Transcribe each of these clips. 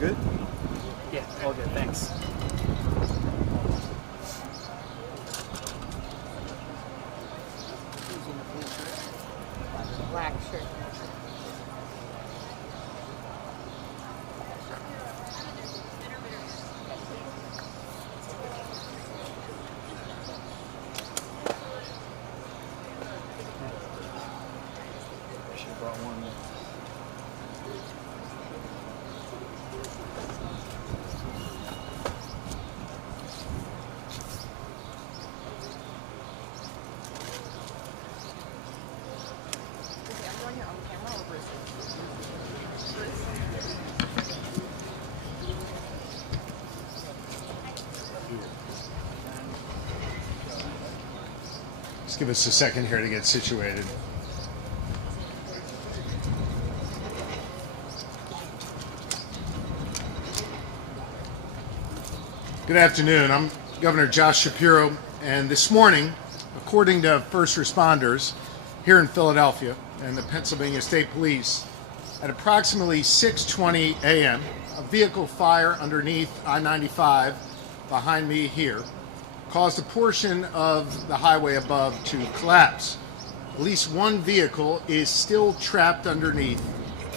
Good? Yeah, all good, thanks. Black shirt. She brought one. I'm going here on camera or Bruce? Just give us a second here to get situated. Good afternoon. I'm Governor Josh Shapiro, and this morning, according to first responders here in Philadelphia and the Pennsylvania State Police, at approximately 6:20 a.m., a vehicle fire underneath I-95 behind me here caused a portion of the highway above to collapse. At least one vehicle is still trapped underneath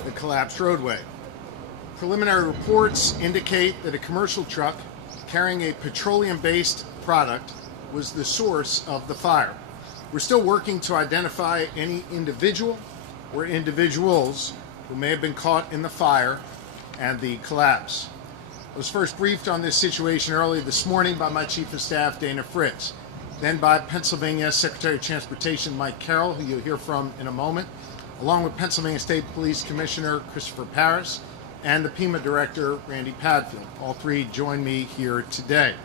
the collapsed roadway. Preliminary reports indicate that a commercial truck carrying a petroleum-based product was the source of the fire. We're still working to identify any individual or individuals who may have been caught in the fire and the collapse. I was first briefed on this situation early this morning by my Chief of Staff, Dana Fritz, then by Pennsylvania Secretary of Transportation Mike Carroll, who you'll hear from in a moment, along with Pennsylvania State Police Commissioner Christopher Paris and the PEMA Director, Randy Padfield. All three join me here today,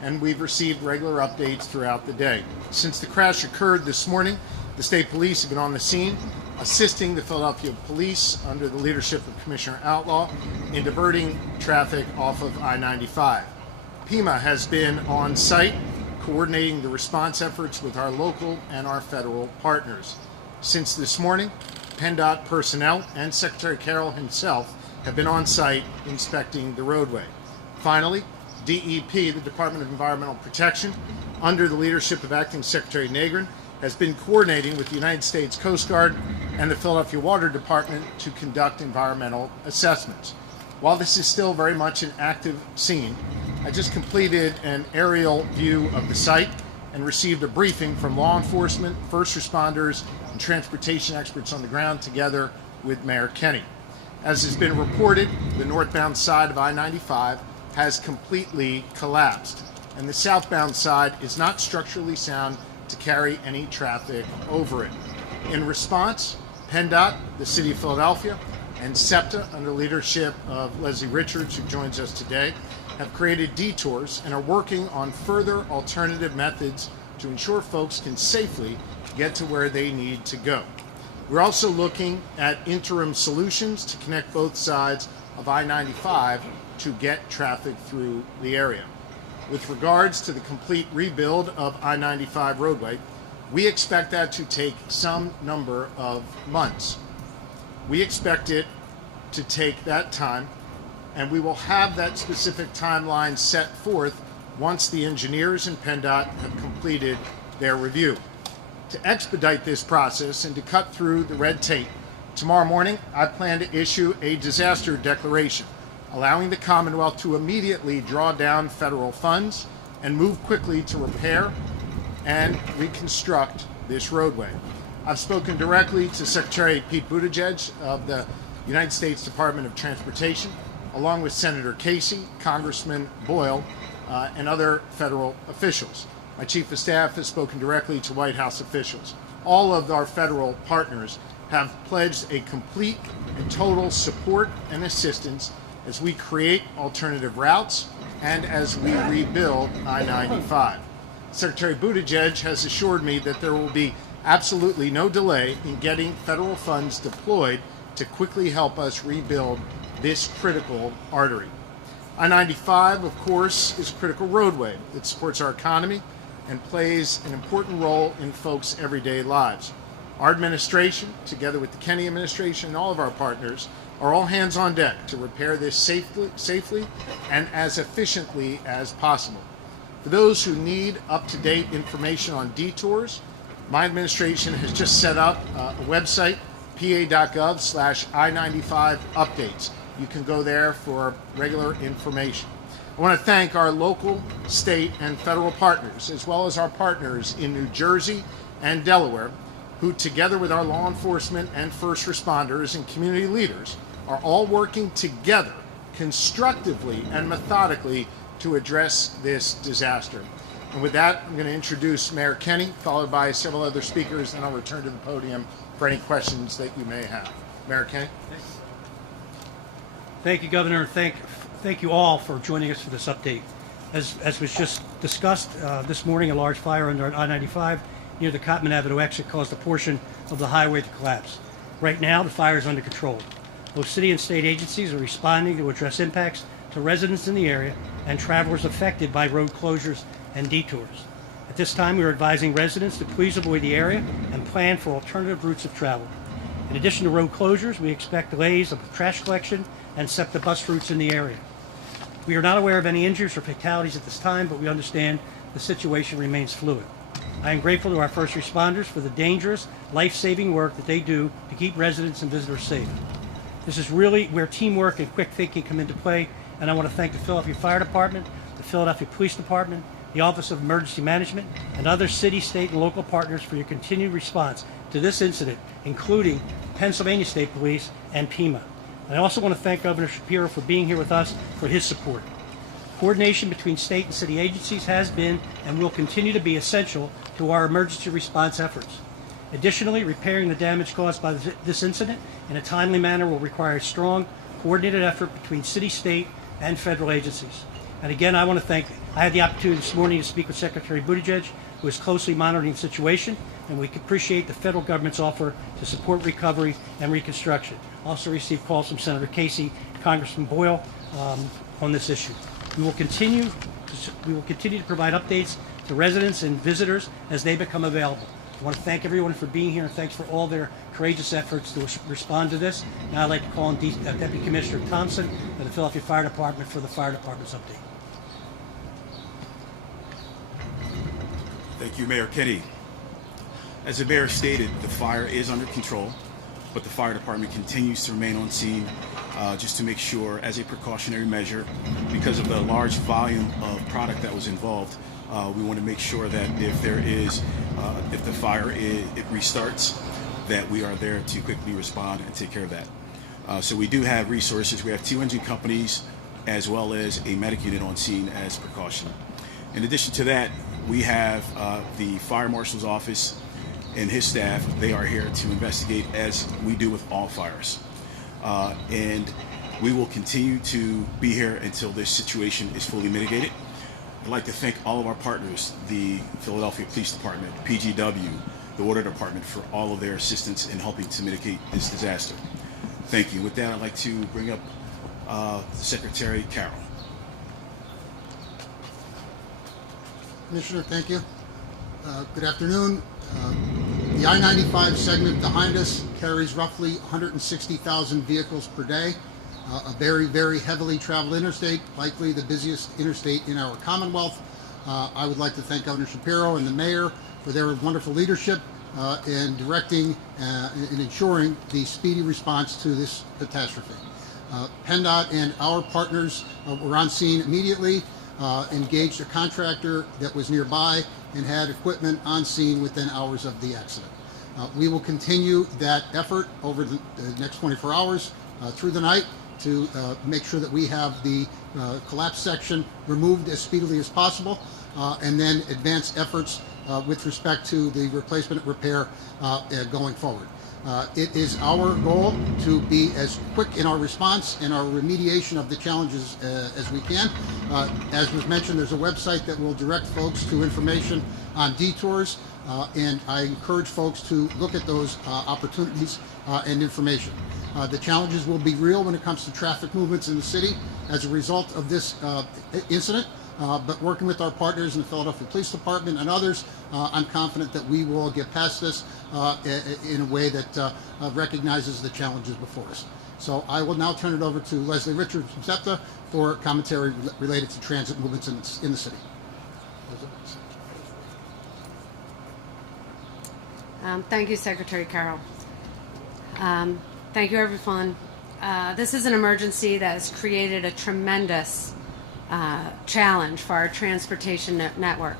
and we've received regular updates throughout the day. Since the crash occurred this morning, the state police have been on the scene, assisting the Philadelphia Police under the leadership of Commissioner Outlaw in diverting traffic off of I-95. PEMA has been on site, coordinating the response efforts with our local and our federal partners. Since this morning, PennDOT personnel and Secretary Carroll himself have been on site inspecting the roadway. Finally, DEP, the Department of Environmental Protection, under the leadership of Acting Secretary Negrin, has been coordinating with the United States Coast Guard and the Philadelphia Water Department to conduct environmental assessments. While this is still very much an active scene, I just completed an aerial view of the site and received a briefing from law enforcement, first responders, and transportation experts on the ground together with Mayor Kenny. As has been reported, the northbound side of I-95 has completely collapsed, and the southbound side is not structurally sound to carry any traffic over it. In response, PennDOT, the City of Philadelphia, and SEPTA, under leadership of Leslie Richards, who joins us today, have created detours and are working on further alternative methods to ensure folks can safely get to where they need to go. We're also looking at interim solutions to connect both sides of I-95 to get traffic through the area. With regards to the complete rebuild of I-95 roadway, we expect that to take some number of months. We expect it to take that time, and we will have that specific timeline set forth once the engineers in PennDOT have completed their review. To expedite this process and to cut through the red tape, tomorrow morning I plan to issue a disaster declaration, allowing the Commonwealth to immediately draw down federal funds and move quickly to repair and reconstruct this roadway. I've spoken directly to Secretary Pete Buttigieg of the United States Department of Transportation, along with Senator Casey, Congressman Boyle, and other federal officials. My Chief of Staff has spoken directly to White House officials. All of our federal partners have pledged a complete and total support and assistance as we create alternative routes and as we rebuild I-95. Secretary Buttigieg has assured me that there will be absolutely no delay in getting federal funds deployed to quickly help us rebuild this critical artery. I-95, of course, is a critical roadway that supports our economy and plays an important role in folks' everyday lives. Our administration, together with the Kenny administration and all of our partners, are all hands on deck to repair this safely and as efficiently as possible. For those who need up-to-date information on detours, my administration has just set up a website, pa.gov/I-95 updates. You can go there for regular information. I want to thank our local, state, and federal partners, as well as our partners in New Jersey and Delaware, who together with our law enforcement and first responders and community leaders are all working together constructively and methodically to address this disaster. And with that, I'm going to introduce Mayor Kenny, followed by several other speakers, and I'll return to the podium for any questions that you may have. Mayor Kenny. Thank you, Governor. Thank you all for joining us for this update. As was just discussed this morning, a large fire under I-95 near the Cotman Avenue exit caused a portion of the highway to collapse. Right now, the fire is under control. Both city and state agencies are responding to address impacts to residents in the area and travelers affected by road closures and detours. At this time, we are advising residents to please avoid the area and plan for alternative routes of travel. In addition to road closures, we expect delays of trash collection and SEPTA bus routes in the area. We are not aware of any injuries or fatalities at this time, but we understand the situation remains fluid. I am grateful to our first responders for the dangerous, life-saving work that they do to keep residents and visitors safe. This is really where teamwork and quick thinking come into play, and I want to thank the Philadelphia Fire Department, the Philadelphia Police Department, the Office of Emergency Management, and other city, state, and local partners for your continued response to this incident, including Pennsylvania State Police and PEMA. And I also want to thank Governor Shapiro for being here with us for his support. Coordination between state and city agencies has been and will continue to be essential to our emergency response efforts. Additionally, repairing the damage caused by this incident in a timely manner will require a strong, coordinated effort between city, state, and federal agencies. And again, I want to thank, I had the opportunity this morning to speak with Secretary Buttigieg, who is closely monitoring the situation, and we appreciate the federal government's offer to support recovery and reconstruction. Also received calls from Senator Casey, Congressman Boyle on this issue. We will continue to provide updates to residents and visitors as they become available. I want to thank everyone for being here, and thanks for all their courageous efforts to respond to this. Now I'd like to call on Deputy Commissioner Thompson of the Philadelphia Fire Department for the Fire Department's update. Thank you, Mayor Kenny. As the mayor stated, the fire is under control, but the fire department continues to remain on scene just to make sure, as a precautionary measure, because of the large volume of product that was involved, we want to make sure that if the fire restarts, that we are there to quickly respond and take care of that. So we do have resources. We have 2 engine companies as well as a medic unit on scene as precaution. In addition to that, we have the fire marshal's office and his staff. They are here to investigate, as we do with all fires. And we will continue to be here until this situation is fully mitigated. I'd like to thank all of our partners, the Philadelphia Police Department, PGW, the Water Department, for all of their assistance in helping to mitigate this disaster. Thank you. With that, I'd like to bring up Secretary Carroll. Commissioner, thank you. Good afternoon. The I-95 segment behind us carries roughly 160,000 vehicles per day. A very, very heavily traveled interstate, likely the busiest interstate in our Commonwealth. I would like to thank Governor Shapiro and the mayor for their wonderful leadership in directing and ensuring the speedy response to this catastrophe. PennDOT and our partners were on scene immediately, engaged a contractor that was nearby, and had equipment on scene within hours of the accident. We will continue that effort over the next 24 hours through the night to make sure that we have the collapsed section removed as speedily as possible, and then advance efforts with respect to the replacement repair going forward. It is our goal to be as quick in our response and our remediation of the challenges as we can. As was mentioned, there's a website that will direct folks to information on detours, and I encourage folks to look at those opportunities and information. The challenges will be real when it comes to traffic movements in the city as a result of this incident, but working with our partners in the Philadelphia Police Department and others, I'm confident that we will get past this in a way that recognizes the challenges before us. So I will now turn it over to Leslie Richards from SEPTA for commentary related to transit movements in the city. Thank you, Secretary Carroll. Thank you, everyone. This is an emergency that has created a tremendous challenge for our transportation network.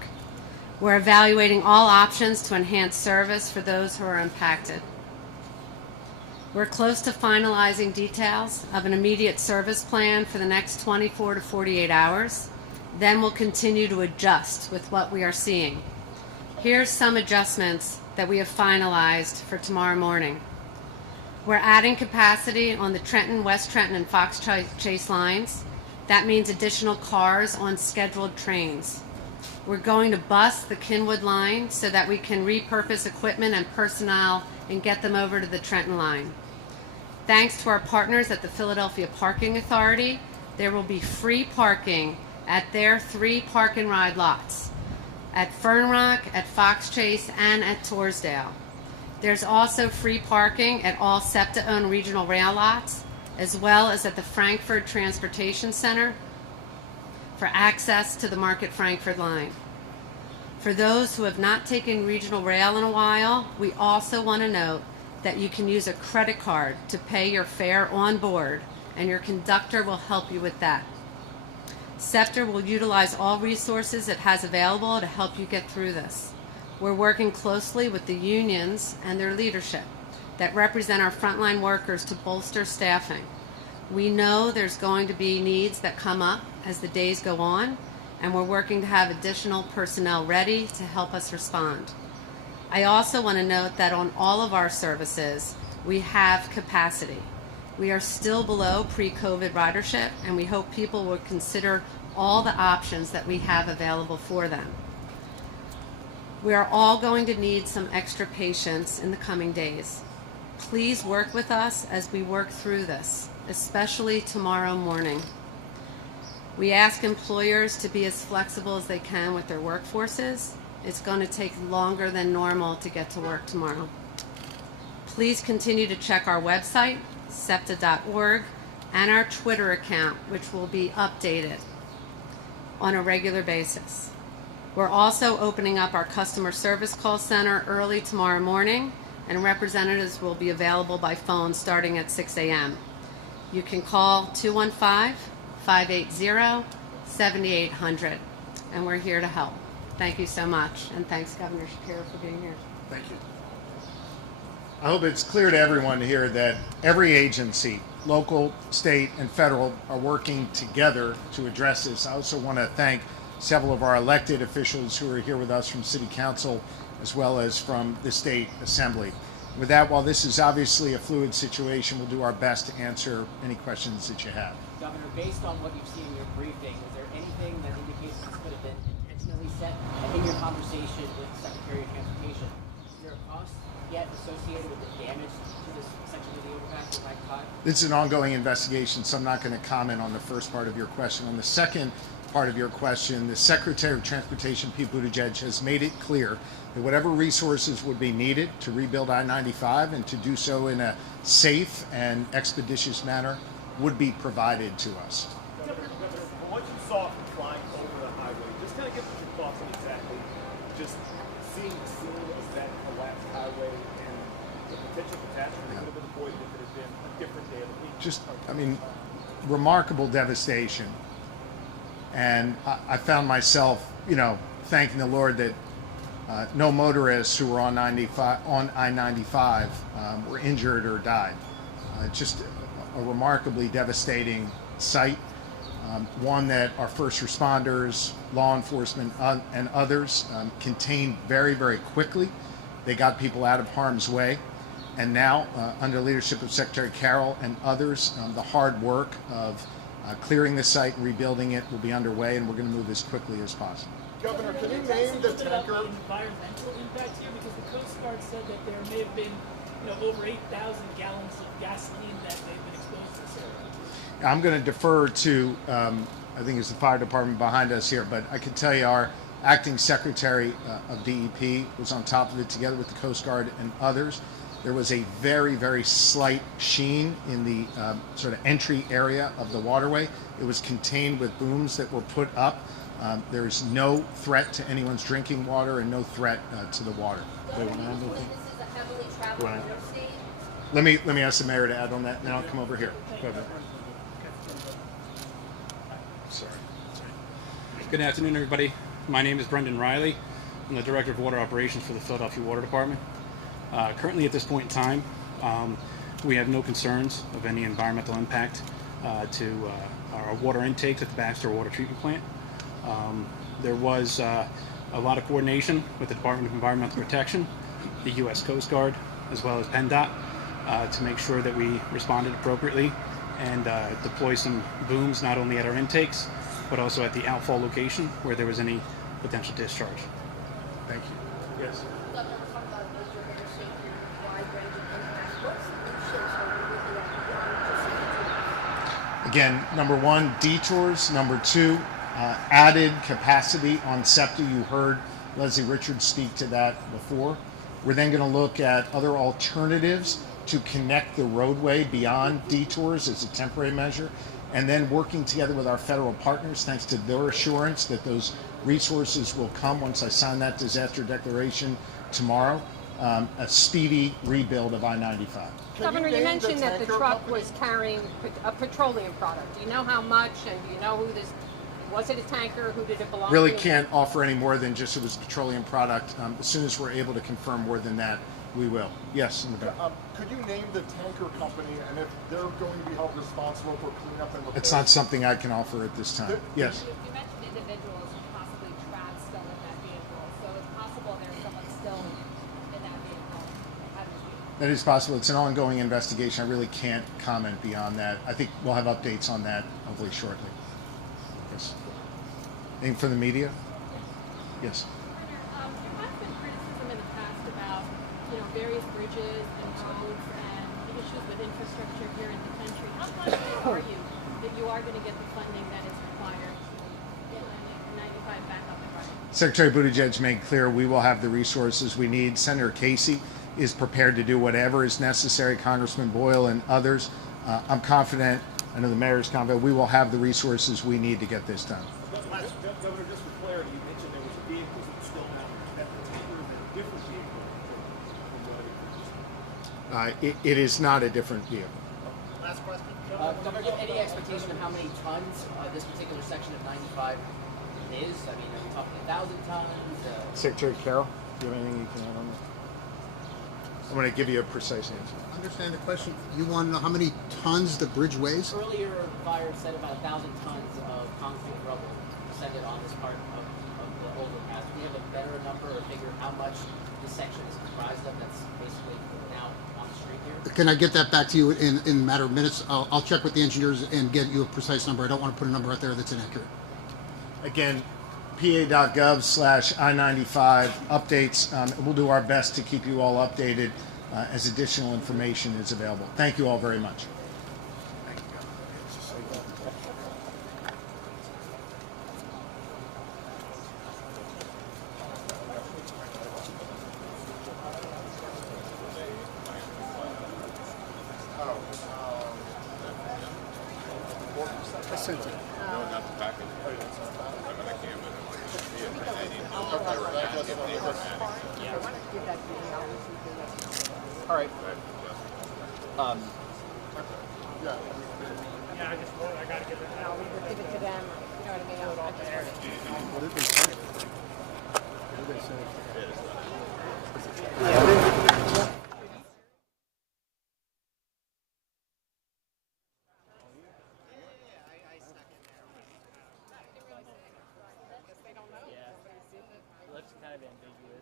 We're evaluating all options to enhance service for those who are impacted. We're close to finalizing details of an immediate service plan for the next 24 to 48 hours. Then we'll continue to adjust with what we are seeing. Here's some adjustments that we have finalized for tomorrow morning. We're adding capacity on the Trenton, West Trenton, and Fox Chase lines. That means additional cars on scheduled trains. We're going to bus the Kinwood line so that we can repurpose equipment and personnel and get them over to the Trenton line. Thanks to our partners at the Philadelphia Parking Authority, there will be free parking at their 3 park and ride lots, at Fern Rock, at Fox Chase, and at Torresdale. There's also free parking at all SEPTA-owned regional rail lots, as well as at the Frankford Transportation Center for access to the Market Frankford line. For those who have not taken regional rail in a while, we also want to note that you can use a credit card to pay your fare on board, and your conductor will help you with that. SEPTA will utilize all resources it has available to help you get through this. We're working closely with the unions and their leadership that represent our frontline workers to bolster staffing. We know there's going to be needs that come up as the days go on, and we're working to have additional personnel ready to help us respond. I also want to note that on all of our services, we have capacity. We are still below pre-COVID ridership, and we hope people will consider all the options that we have available for them. We are all going to need some extra patience in the coming days. Please work with us as we work through this, especially tomorrow morning. We ask employers to be as flexible as they can with their workforces. It's going to take longer than normal to get to work tomorrow. Please continue to check our website, septa.org, and our Twitter account, which will be updated on a regular basis. We're also opening up our customer service call center early tomorrow morning, and representatives will be available by phone starting at 6 a.m. You can call 215-580-7800, and we're here to help. Thank you so much, and thanks, Governor Shapiro, for being here. Thank you. I hope it's clear to everyone here that every agency, local, state, and federal, are working together to address this. I also want to thank several of our elected officials who are here with us from City Council as well as from the State Assembly. With that, while this is obviously a fluid situation, we'll do our best to answer any questions that you have. Governor, based on what you've seen in your briefing, is there anything that indicates this could have been intentionally set? And in your conversation with the Secretary of Transportation, is there a cost yet associated with the damage to this section of the overpass at I-95? This is an ongoing investigation, so I'm not going to comment on the first part of your question. On the second part of your question, the Secretary of Transportation, Pete Buttigieg, has made it clear that whatever resources would be needed to rebuild I-95 and to do so in a safe and expeditious manner would be provided to us. Governor, what you saw from flying over the highway, just kind of give us your thoughts on exactly just seeing the scene of that collapsed highway and the potential catastrophe that could have been avoided if it had been a different day of the week. Just, I mean, remarkable devastation. And I found myself, thanking the Lord that no motorists who were on I-95 were injured or died. Just a remarkably devastating sight, one that our first responders, law enforcement, and others contained very, very quickly. They got people out of harm's way. And now, under the leadership of Secretary Carroll and others, the hard work of clearing the site and rebuilding it will be underway, and we're going to move as quickly as possible. Governor, can you name the tanker? Environmental impact here, because the Coast Guard said that there may have been, over 8,000 gallons of gasoline that they've been exposed to this area. I'm going to defer to I think it's the fire department behind us here, but I can tell you our acting secretary of DEP was on top of it together with the Coast Guard and others. There was a very, very slight sheen in the sort of entry area of the waterway. It was contained with booms that were put up. There is no threat to anyone's drinking water and no threat to the water. This is a heavily traveled interstate. Let me ask the mayor to add on that, and then I'll come over here. Go ahead. Sorry. Good afternoon, everybody. My name is Brendan Riley. I'm the Director of Water Operations for the Philadelphia Water Department. Currently, at this point in time, we have no concerns of any environmental impact to our water intakes at the Baxter Water Treatment Plant. There was a lot of coordination with the Department of Environmental Protection, the U.S. Coast Guard, as well as PennDOT to make sure that we responded appropriately and deploy some booms not only at our intakes, but also at the outfall location where there was any potential discharge. Thank you. Yes. Governor, we're talking about major interstate here, wide-ranging impacts. What solutions are we looking at beyond just Again, number one, detours. Number two, added capacity on SEPTA. You heard Leslie Richards speak to that before. We're then going to look at other alternatives to connect the roadway beyond detours as a temporary measure, and then working together with our federal partners, thanks to their assurance that those resources will come once I sign that disaster declaration tomorrow, a speedy rebuild of I-95. Governor, you mentioned that the truck was carrying a petroleum product. Do you know how much, and do you know who this, was it a tanker, who did it belong to? Really can't offer any more than just it was a petroleum product. As soon as we're able to confirm more than that, we will. Yes, in the back. Could you name the tanker company and if they're going to be held responsible for cleanup and repair? It's not something I can offer at this time. Yes. You mentioned individuals possibly trapped still in that vehicle, so it's possible there's someone still in that vehicle. That is possible. It's an ongoing investigation. I really can't comment beyond that. I think we'll have updates on that hopefully shortly. Yes. Anything from the media? Yes. There has been criticism in the past about, various bridges and roads and the issues with infrastructure here in the country. How confident are you that you are going to get the funding that is required to get 95 back up and running? Secretary Buttigieg made clear we will have the resources we need. Senator Casey is prepared to do whatever is necessary, Congressman Boyle and others. I'm confident, I know the mayor is confident, we will have the resources we need to get this done. Governor, just for clarity, you mentioned there was a vehicle that's still out at the tanker. Is it a different vehicle from what it It is not a different vehicle. Last question. Governor, do you have any expectation of how many tons this particular section of 95 is? I mean, are we talking 1,000 tons? Secretary Carroll, do you have anything you can add on that? I'm going to give you a precise answer. Understand the question? You want to know how many tons the bridge weighs? Earlier, fire said about 1,000 tons of concrete rubble descended on this part of the overpass. Do we have a better number or figure how much this section is comprised of that's basically now on the street here? Can I get that back to you in a matter of minutes? I'll check with the engineers and get you a precise number. I don't want to put a number out there that's inaccurate. Again, pa.gov/I-95 updates. We'll do our best to keep you all updated as additional information is available. Thank you all very much. I sent it. No, not the packet. I mean, I can't, but All right. Yeah, I gotta give it. No, we would give it to them. You know what I mean? I just heard it. What did they say? What did they say? It looks kind of ambiguous.